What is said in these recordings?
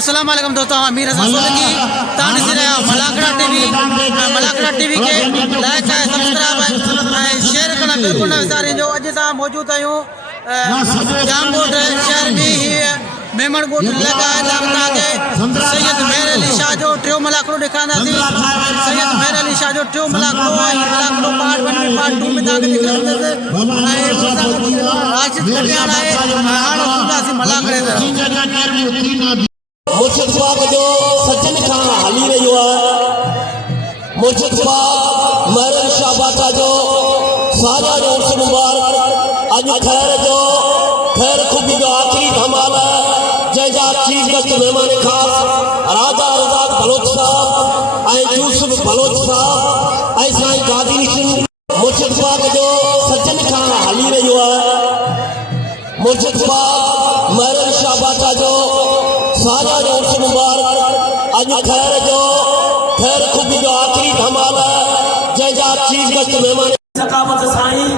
अस्सलाम वालेकुम दोस्तों, अमीर हसन सोलंकी तानी से मलाकड़ा टीवी के लाइक है, सब्सक्राइब है, शेयर करना बिल्कुल ना विसारें। जो अॼु तव्हां मौजूद आहियूं जामकोट शहर में ही मेमण ॻोठ लॻा आहे। तव्हांखे सैयद मेहर अली शाह जो टियों मलाकड़ो ॾेखारींदासीं। सैयद मेहर अली शाह जो टियों मलाकड़ो आहे। मलाकड़ो पार्ट 1 में पार्ट 2 में तव्हांखे ॾेखारींदासीं। राशिद कल्याण आहे। हाणे ईंदासीं मलाकड़े तरफ़। मुर्शिद पाक जो सचिन खां हली रहियो आहे। मुर्शिद पाक मेहर अली शाह बाचा जो साजा जो उर्स मुबारक। अॼु खैर खूबी जो आख़िरी धमाल आहे, जंहिंजा चीफ गेस्ट महिमान ख़ास राजा रज़ाक बलोच साहब ऐं यूसुफ बलोच साहब ऐं साईं गादी निशिन। मुर्शिद पाक जो सचिन खां हली रहियो आहे। मुर्शिद पाक मेहर अली शाह बाचा जो साजा जो उर्स मुबारक। अॼु खैर खूबी जो आख़िरी धमाल आहे, जंहिंजा चीफ गेस्ट महिमान सकावत साईं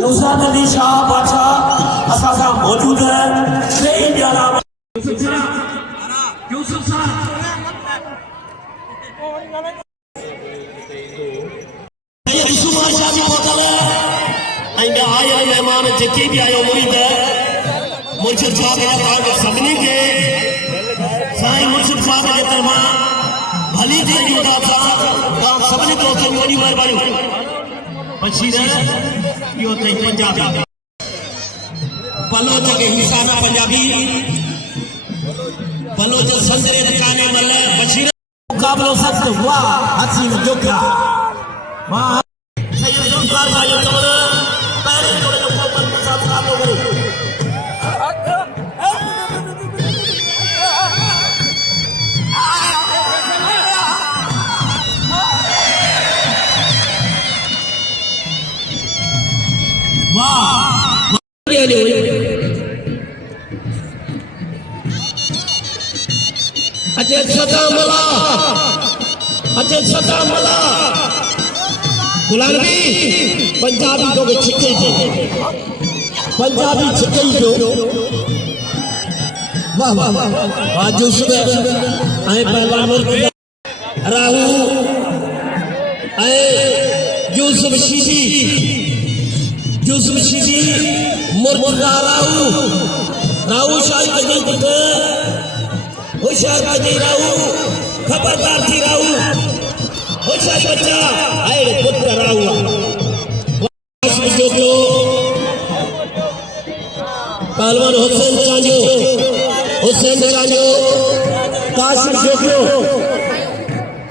नौशाद अली शाह बादशाह असां सां मौजूद है। यूसुफ साहब आयल मेहमान जेके भी आयो मुरीद मुर्शिद पाक जा सभिनी खे साईं मुर्शिद पाक जे तरफ़ां भली थी सभिनी दोस्तनि जी वॾी महिरबानी। बशीर इहो अथई पंजाबी बलोच के हिस्सा में पंजाबी बलोच संदरे काने मल बशीर मुकाबलो सख्त वाह हसीन जोखा वाह सैयद जुल्फकार भाई चोर पहले चोर जो कोपन के साथ मुकाबलो करे। वाह अजय सदा मला गुलामी पंजाबी को छिके जो पंजाबी छिके जो वाह वाह वाह यूसुफ ऐं पहलवान राहू ऐं यूसुफ शीदी मुर्तजा राहू शाही कजे पुट होशियार कजे राहू खबरदार थी राहू होशियार बच्चा अरे पुत्र राहू पहलवान हुसैन चांजो काशिफ जोगियो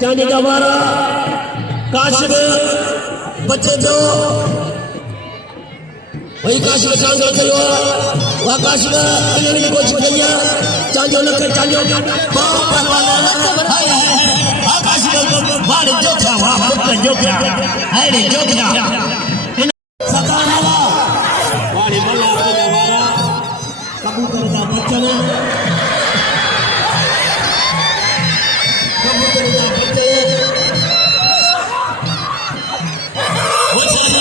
चांदी दवारा काशिफ बच्चे जो वही काशिफ चांजो कयो वह काशिफ कल्याण की कोशिश कई चांजो न कर चांजो काशिफ वाले जोखा वाह पुत्र जोखा अरे जोखा सताना वाले मल्ला दवारा कबूतर का बच्चन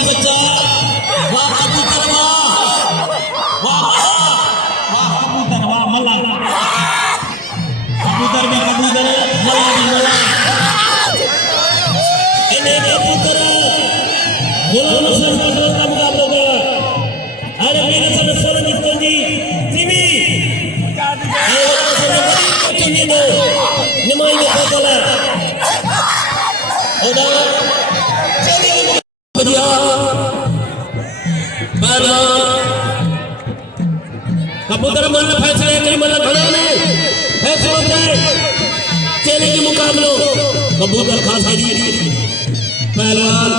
बच्चा वाह कबूतर वाह मल्ला कबूतर भी कबूतर मल्ला भी मल्ला इन्हें कबूतर गुलाम हुसैन पटेल का मुकाबला गया। अरे मेरे साथ सोलंकी जी टीवी निमाइने पकड़ा ओदा चलिए बढ़िया बाला कबूतर मन फैसले नहीं मन घड़ा में फैसलों से चले के मुकाबलो कबूतर खास हरी पहलवान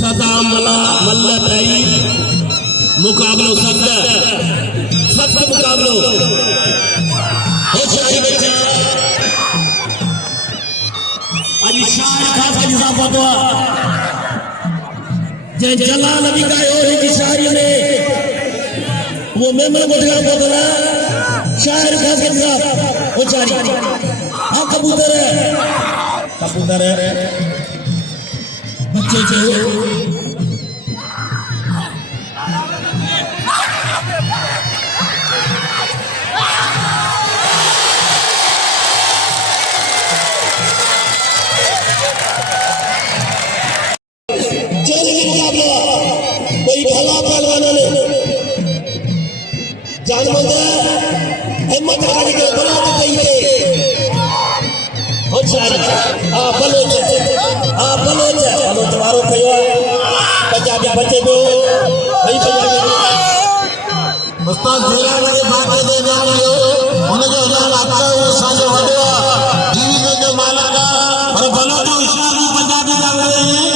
सदा मला मल्ल भाई मुकाबलो सख्त मुकाबलो होशियारी बच्चा आज शायर खास का इजाफा हुआ जय जलाल अभी का और एक शायरी ने वो मेमन बोलगा बोला शायर खास के साथ होशियारी हाँ कबूतर है बच्चे जो सारी बलोच हलो तुम्हारो कयो पंजाबी बचे दो भाई पंजाबी उस्ताद जीरान के बात दे नाम जो उनके नाम आपका वो साजो वडवा टीवी के मालिक और बलोच इशार भी पंजाबी का रहे हैं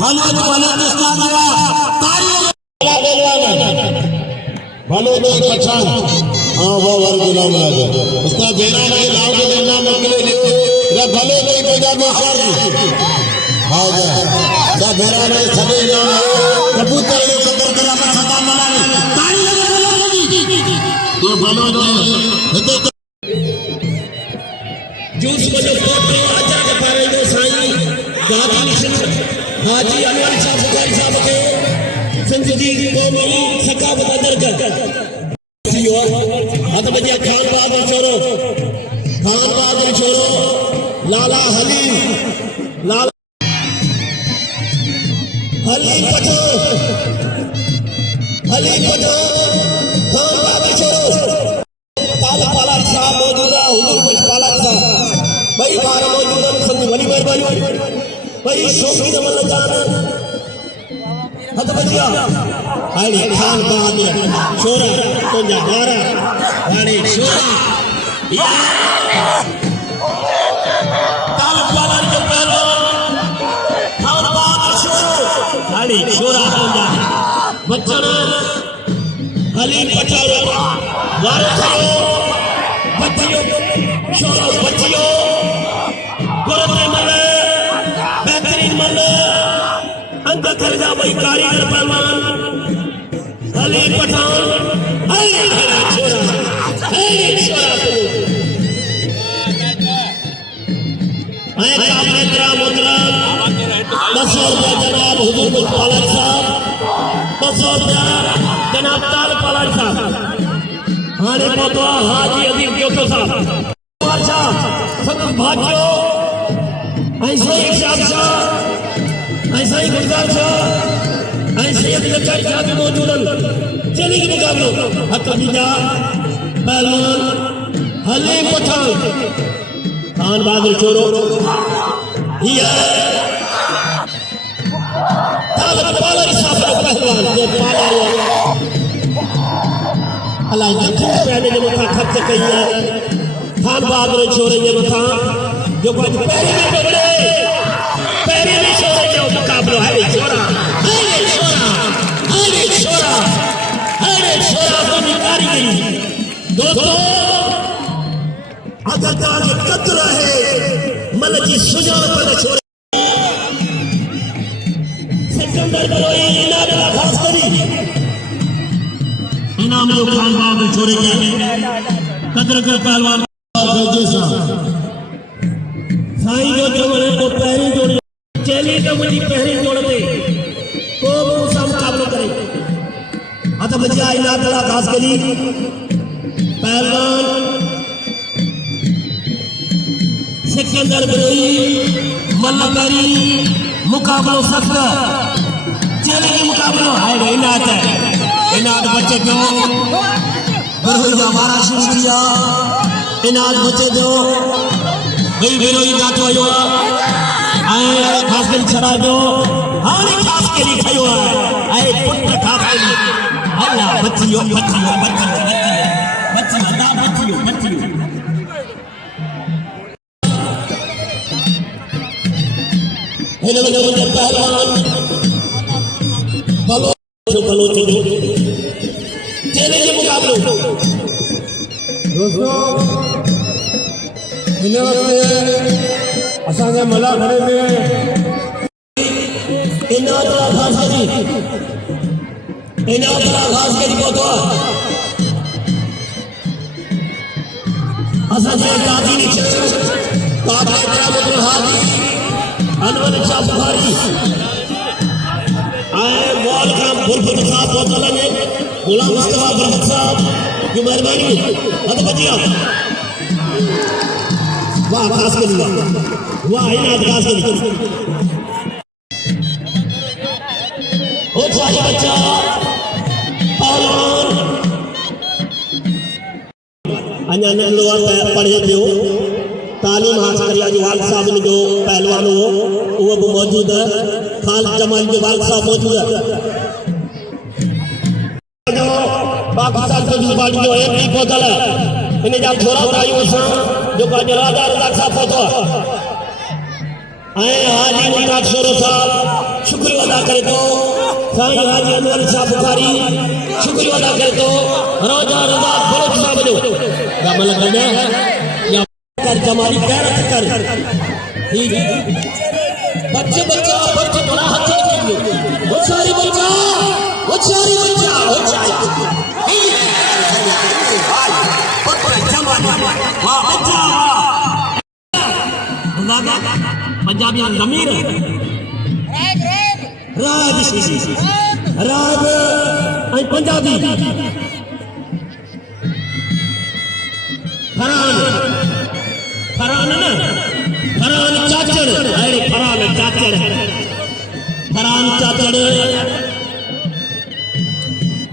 बलोच उस्ताद हुआ तारियों बलोच पहचान हां वो वर गुलाम लागे उस्ताद बेरा के लाव के नाम मोकले रे बलोच पंजाबी इशार हां दा बेरा ने सभी नाम कबूतर के सदर करा में सदा मनावे तो बलोच जूस बजे फोटो आजा के पारे जो साईं हाजी अनवर शाह बुखारी साहब के सिंध जी कौमी सकाफत दरकर सीओ हद बजे खान बहादुर छोरो लाला हलीम पठान खान बहादुर छोरो ताला पाला साहब मौजूद है हुजूर कुछ पाला साहब भाई बार मौजूद है सब बड़ी मेहरबानी भाई शौकी अमल जान हद बजिया हाली खान बहादुर छोरा तुंजा द्वारा हाली छोरा ताला पाला के पहलवान खान बहादुर छोरो हाली छोरा तुंजा बच्चन हलीम पठारो वार खयो बच्चियों गुरते मले बेहतरीन मले अंक कर जा भाई कारीगर पहलवान हलीम पठान छोरा काबिल मोहतरम 200 रुपया जनाब हुजूर कुछ पालक साहब 200 रुपया जनाब ताल पालक साहब हाने पोतो हाजी अजीज क्यों साहब बादशाह सब भाग्यो ऐसे ही शाह ऐसे ही गुलजार शाह ऐसे ही लचर शाह भी मौजूद हैं चली के मुकाबलो हक दीजा पहलवान हलीम पठान खान बहादुर छोरो ये तालब पाला साहब पहलवान जो पाला अल्लाह जखन पैने जे मथा खर्च कई है खान बहादुर छोरे जे मथा जो कुछ पैरी में बगड़े पैरी में छोरे जो मुकाबलो है छोरा अपनी कारीगरी दोस्तों अगर ताके कद्र है मन की सुजान पर छोरे सिकंदर बलोई इनाम खास करी इनाम जो खान बहादुर छोरे के कदर कर पहलवान साईं जो चवरे को पहरी जोड़ी चली तो मुझी पहरी जोड़ते को मुसा मुकाबलो करे हत बजिया इनाम खास करी पहलवान सिकंदर बलोई मल्लकारी मुकाबलो सख्त चली के मुकाबलो है इनात है इनाद बच्चे दो बरहुई हमारा शुरू किया इनाद बच्चे दो भाई बेरोई नाचो आयो आए खास कर छड़ा दो हाने खास के लिए खयो है आए पुत्र खास के लिए अल्लाह बच्चियों ना बच्चियों इन्होंने मुझे पहलवान बलो चले के मुकाबले दोस्तों इन वक्त असांजे मला घरे में इनातला खास करी पहुतो असांजे कादी ने काबे बराबर हादी अनवर शाह बुखारी आए मॉल का बुरफत साहब पहुंचा लगे गुलाम मुस्तफा बुरफत साहब की मेहरबानी हद बजिया वाह खास कर लिया वाह इनाद खास कर ओ चाहे बच्चा पहलवान अन्या ने लोअर पढ़े दियो तालीम हासिल करी अॼु वाल साहब जो पहलवान हो उहो बि मौजूद है खालिद जमाल जो वाल साहब मौजूद है पाकिस्तान पीपल्स पार्टी जो एक भी पहुंचल है इन जा थोरा ॿुधायूं असां जेको अॼु राजा रज़ाक साहब पहुतो है हाजी मुमताज शोरो साहब शुक्रिया अदा करे थो साईं हाजी अनवर शाह बुखारी शुक्रिया अदा करे थो राजा रज़ाक बलोच साहब जो गमल गया कर जमाली गैरत कर ही बच्चे बच्चा बच्चे बड़ा हाथ कीजिए वो सारी बच्चा वो सारी बच्चा वो सारी वाह बच्चा वाह पंजाबी ज़मीर राग राग आई पंजाबी फरान फरान ना फरान चाचड़ अरे फरान चाचड़ फरान चाचड़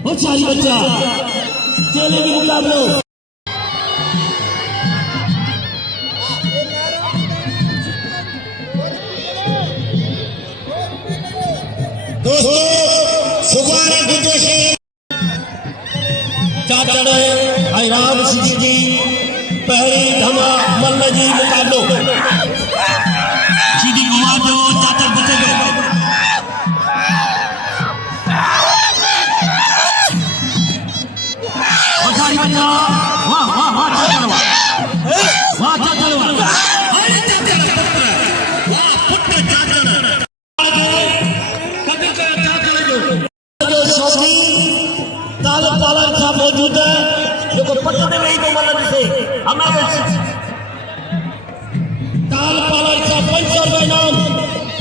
वो सारी बच्चा चेले के मुकाबले दोस्तों सुबानी गुंजोश चाचड़ आई राम सिंह जी पहली धमा मल्ल जी मुकाबलो सीधी घुमा दो चाचड़ बचे दो बचारी बच्चा वाह वाह वाह चाचड़ वाह चाचड़ वाह अरे चाचड़ पुत्र वाह पुत्र चाचड़ कभी का चाचड़ जो शौकी ताल पालन साहब मौजूद है जो पटने में ही तो मतलब से हमारे ताल पालन साहब 500 रुपए इनाम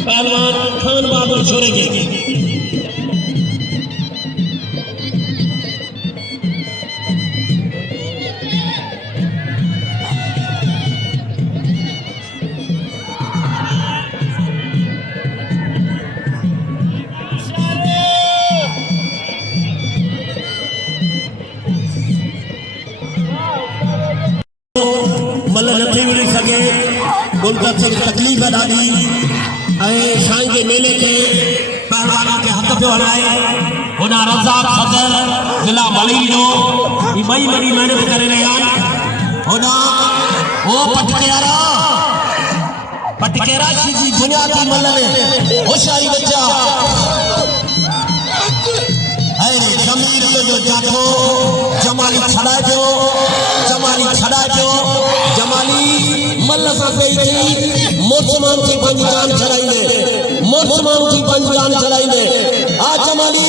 पहलवान खान बाबर छोड़ेंगे मल नथी विड़ी सके मुल्क से तकलीफ़ ॾाढी ऐं साईं जे मेले खे पहलवाननि खे हथ पियो हलाए होॾां रज़ाक सदर ज़िला मली जो ही ॿई वॾी महिनत करे रहिया आहिनि होॾां हो पटकेरा जी बुनियादी मल में होशियारी बच्चा अरे ज़मीर जो जाठो जमाली छॾाए पियो जमाली मल सां पई थी मोर्चमान की पंज जान छड़ाईंदे आ जमाली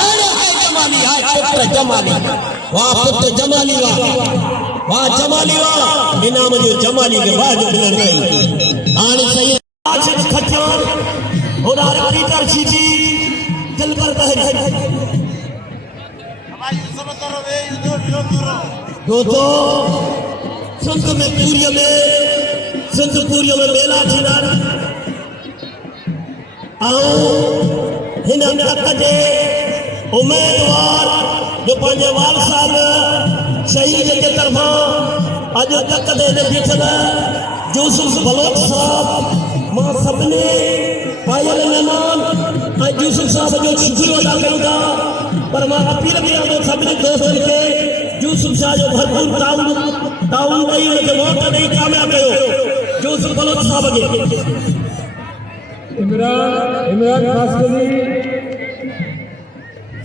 अरे हाय जमाली हाय पुत्र जमाली वाह जमाली वाह इनाम जो जमाली के बाद मिलन गई हाणे सही आशिक खचर होदा पीटर सीजी दिल पर बहरी दोस्तों संतपुरी में मेला थींदा हिन तक जे उम्मीदवार जो पंहिंजे वाल साहब शहीद जे तरफ़ां अॼु तक ते बीठल यूसुफ बलोच साहब मां सभिनी पायल महिमान ऐं यूसुफ साहब जो शुक्रिया अदा कयूं था पर मां अपील कयां थो सभिनी दोस्तनि खे यूसुफ शाह जो भरपूर ताउन ॾेई हुनखे वोट ॾेई कामयाब कयो यूसुफ बलोच साहब खे इमरान खासकरी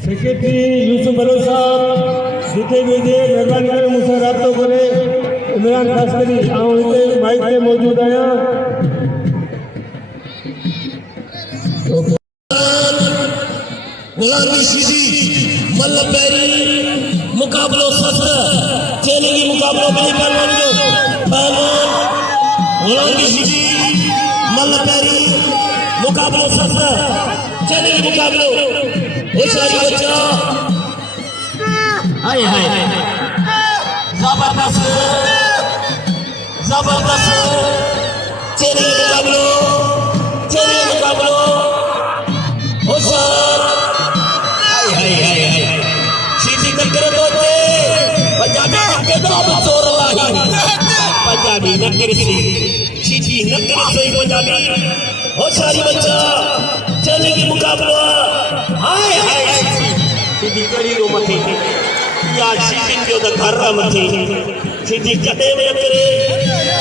सेक्रेटरी यूसुफ बलोच साहब जिते भी हुजे महिरबानी करे मूंसां राब्तो करे इमरान खासकरी आउं हिते माइक ते मौजूद आहियां गुलामी सीधी मल पैरी मुकाबलो सस्त चैलेंज मुकाबलो बनी पहलवान जो पहलवान गुलामी सीधी मल पैरी मुकाबलो सस्त चैलेंज मुकाबलो होशियारी बच्चा हाय हाय जबरदस्त चैलेंज मुकाबलो होशियार पंजाबी नकर सी सीधी नकर से पंजाबी होशियारी बच्चा चलेगी मुकाबला हाय हाय सीधी कड़ी रो मथे या सीधी जो द घर मथे सीधी कटे में करे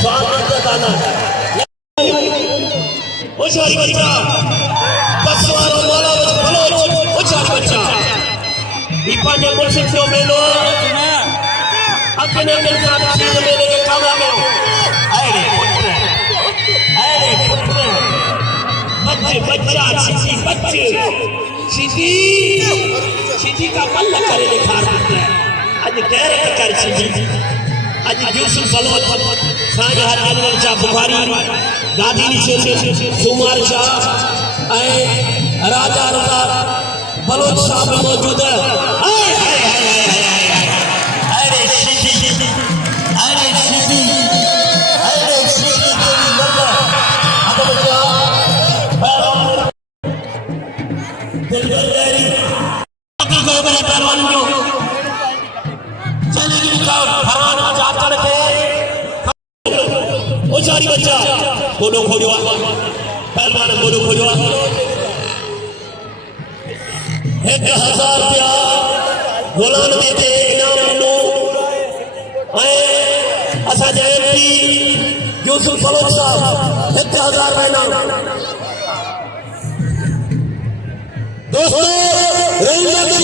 स्वागत दाना होशियारी बच्चा बसवारो वाला बलोच होशियारी बच्चा दीपाने मुर्शिद जो मेलो अपने के साथ चीज मेरे के काम आ गए अरे पुत्र बच्चे बच्चा सीधी बच्चे सीधी सीधी का पल्ला करे दिखा है आज गैर कर सीधी आज यूसुफ बलोच सांग हर अनवर चा बुखारी गादी नीचे सुमार शाह आए राजा रजा बलोच साहब मौजूद है होशियारी बच्चा बोलो खोजो पहलवान बोलो खोजो 1000 रुपया गोलान में दे इनाम नो आए असा जयंती यूसुफ बलोच साहब 1000 महीना दोस्तों रेलवे की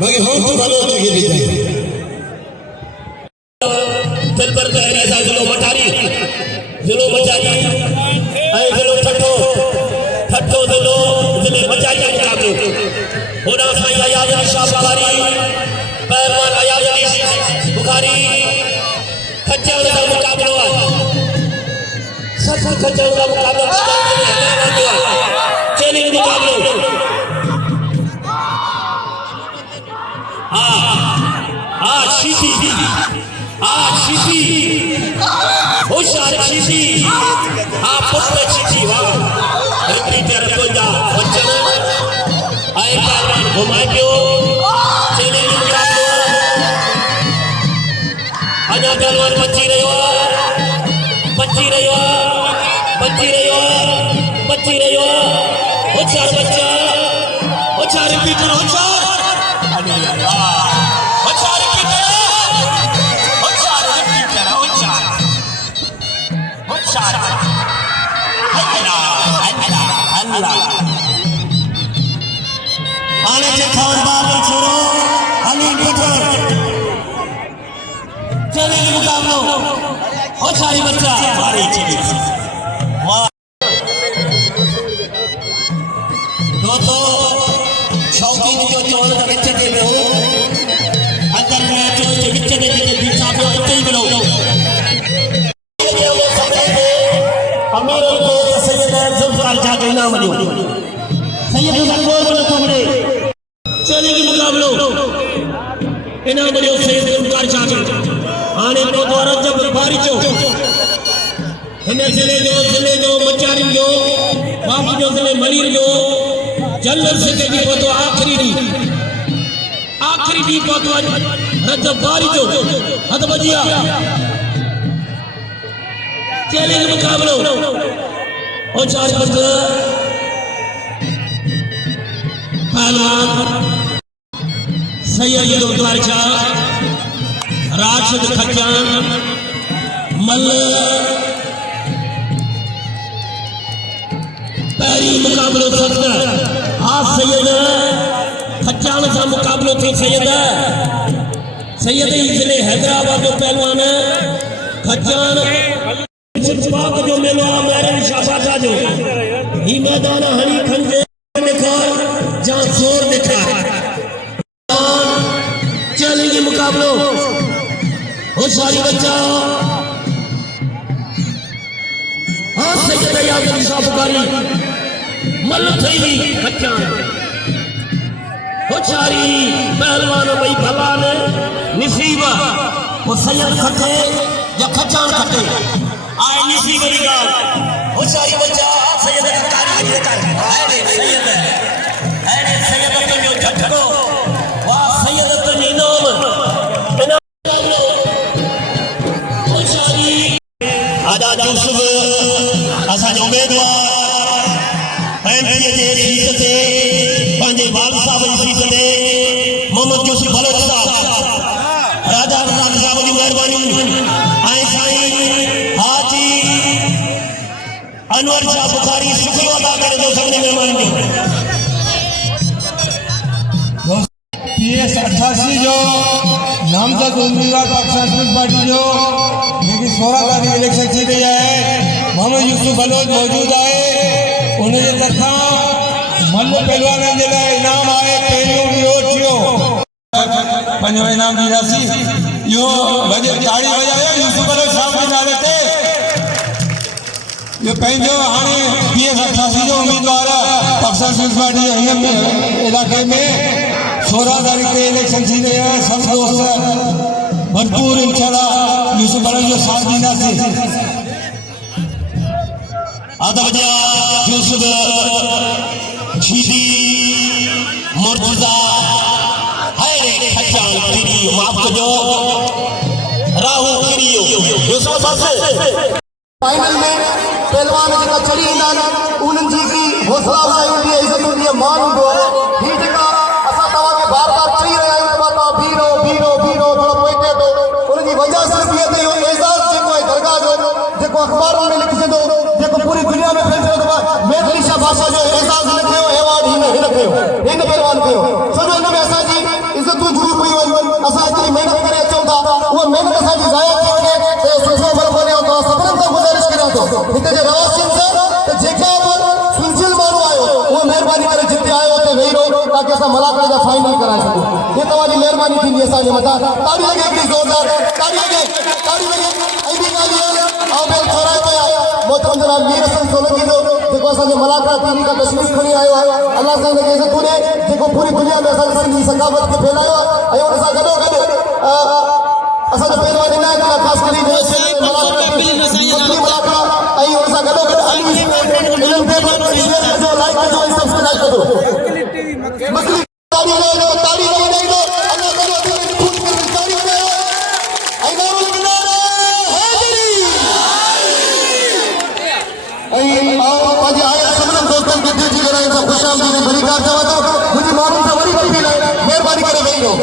बाकी हम तो भालो लगे दी दिल पर तहरी सा जुलो मटारी जुलो मचारी ऐ जुलो ठट्ठो ठट्ठो जुलो जुले मचारी मुकाबले होना साईं अयाज अली शाह बुखारी पहलवान अयाज अली बुखारी खच्चर का मुकाबला सब खच्चर का मुकाबला चैलेंज मुकाबला सीधी होशियार सीधी पुत्र सीधी वाह रिपीटर को जा बच्चन आए पहलवान घुमाए क्यों चले अजा पहलवान बच्ची रहो होशियार बच्चा होशियार रिपीटर होशियार आने से खान बाबा छोड़ो अली पठान चलेगी मुकाबला होशियारी बच्चा मारी चली दोस्तों शौकीन जो चोर का विच दे में हो अगर मैं चोर के विच दे बीचा पे इतने ही मिलो अमीर को सैयद जुल्फकार जा के नाम लियो सैयद जुल्फकार बोलो तुमने चलेगी मुकाबलो इनाम लियो सैयद जुल्फकार जा के आने को द्वारा जब बारी चो इन्हें जिले जो मचारी जो बाबू जो जिले मलीर जो जल्लर से भी वो तो आखिरी को तो रजब बारी जो हद बजिया चलेगी मुकाबलो और चार बच्चा पहलवान सैयद जुल्फकार शाह राशिद खच्चर मल्ल पहली मुकाबलो सत्तर आज सैयद खच्चर से मुकाबलो थे सैयद जिले हैदराबाद जो पहलवान खच्चर जो मेलो मेरन शाबाजा जो ही मैदान हनी खंजे निखार जहां जोर दिखा चलेंगे मुकाबलो होशियारी बच्चा हाँ सैयद अयाज अली शाह बुखारी मल थई खच्चर होशियारी पहलवान भाई भलान नसीबा वो सैयद खटे या खच्चर खटे आए नसीब वाली गाल होशियारी बच्चा सैयद कारी लेकर अरे सैयद तो जो झटको वाह सैयद तो इनाम होशियारी आजाद यूसुफ असांजो उम्मीदवार एमपी जे सीट ते पंहिंजे वाल साहब जी सीट ते मोहम्मद यूसुफ बलोच साहब राजा राम साहब जी मेहरबानी ऐं साईं हाजी अनवर शाह बुखारी शुक्र अदा करे थो सभिनी महिमाननि जो PS 88 जो नामज़द उम्मीदवार पाकिस्तान पीपल्स पार्टी जो जेकी 16 तारीख़ इलेक्शन थी रही है मोहम्मद यूसुफ बलोच मौजूद है उनजे तरफां मल्ल पहलवाननि जे लाइ इनाम आहे पहिरियों विरोध थियो पंहिंजो इनाम ॾींदासीं इहो वॼे ताड़ी वॼायो यूसुफ बलोच साहब जे नाले ते इहो पंहिंजो हाणे PS 88 जो उम्मीदवार पाकिस्तान पीपल्स पार्टी जो हिन इलाइक़े में 16 तारीख़ ते इलेक्शन थी रही है सब दोस्त भरपूर इंशाल्लाह यूसुफ बलोच जो साथ ॾींदासीं आदबजा यूसुफ छीदी मुर्तजा हैरे खचाल किरी माफ कजो राहु किरियो यूसुफ साहब फाइनल में पहलवान जेका चढ़ी ईंदा आहिनि उन्हनि जी बि हौसला अफ़ज़ाई हूंदी आहे इज़त हूंदी आहे मान हूंदो आहे हीअ जेका असां तव्हांखे बार बार चई रहिया आहियूं तव्हां बीहो थोरो पोइते थो उनजी वजह सिर्फ़ु इहा त इहो एज़ाज़ जेको आहे दरगाह जो जेको अख़बारुनि में लिखजंदो जेको पूरी दुनिया में फैलिजंदो मैथिली भाषा जो एज़ाज़ हिन कयो एवॉर्ड हिन कयो हिन पहलवान कयो छो जो हिन में असांजी इज़तूं जुड़ी पयूं आहिनि असां एतिरी महिनत करे अचूं था उहा महिनत असांजी ज़ाया थी वञे त सुठो मल बने तव्हां सभिनीनि खां गुज़ारिश करियां थो हिते जे रवासियुनि सां त जेका बि सुलझियल माण्हू आयो उहो महिरबानी करे जिते आयो उते वेही रहो ताकी असां मुलाक़ात जा फाइनल कराए सघूं हे तव्हांजी महिरबानी थींदी असांजे मथां ताड़ी लॻे हिकिड़ी ज़ोरदार ताड़ी लॻे ऐं ॿी ॻाल्हि इहा ऐं ॿियो चौराहे ते मोहतरम जनाब मीर हसन सोलंकी जो जेको असांजे मुलाक़ात टीवी खां तशरीफ़ खणी आयो आहे अलाह साईं हिनखे इज़त ॾे जेको पूरी दुनिया में असांजी सिंधी सकाफ़त खे फैलायो आहे ऐं हुन सां गॾोगॾु असांजो पहलवान इनायत अला ख़ासि करे मुलाक़ात ऐं हुन सां गॾोगॾु इन्हनि ते शेयर कजो लाइक कजो ऐं सब्सक्राइब कजो मसली ताड़ी वॼाईंदो अलाह ताला दिलि में ख़ून करे ताड़ी वॼायो ऐं नारो लॻंदो हैदरी ऐं पंहिंजे आयल सभिनी दोस्तनि खे दिलि जी गहराई सां ख़ुशि आमदीद भली कार चवां थो मुंहिंजी माण्हुनि सां वरी महिरबानी करे वेही रहो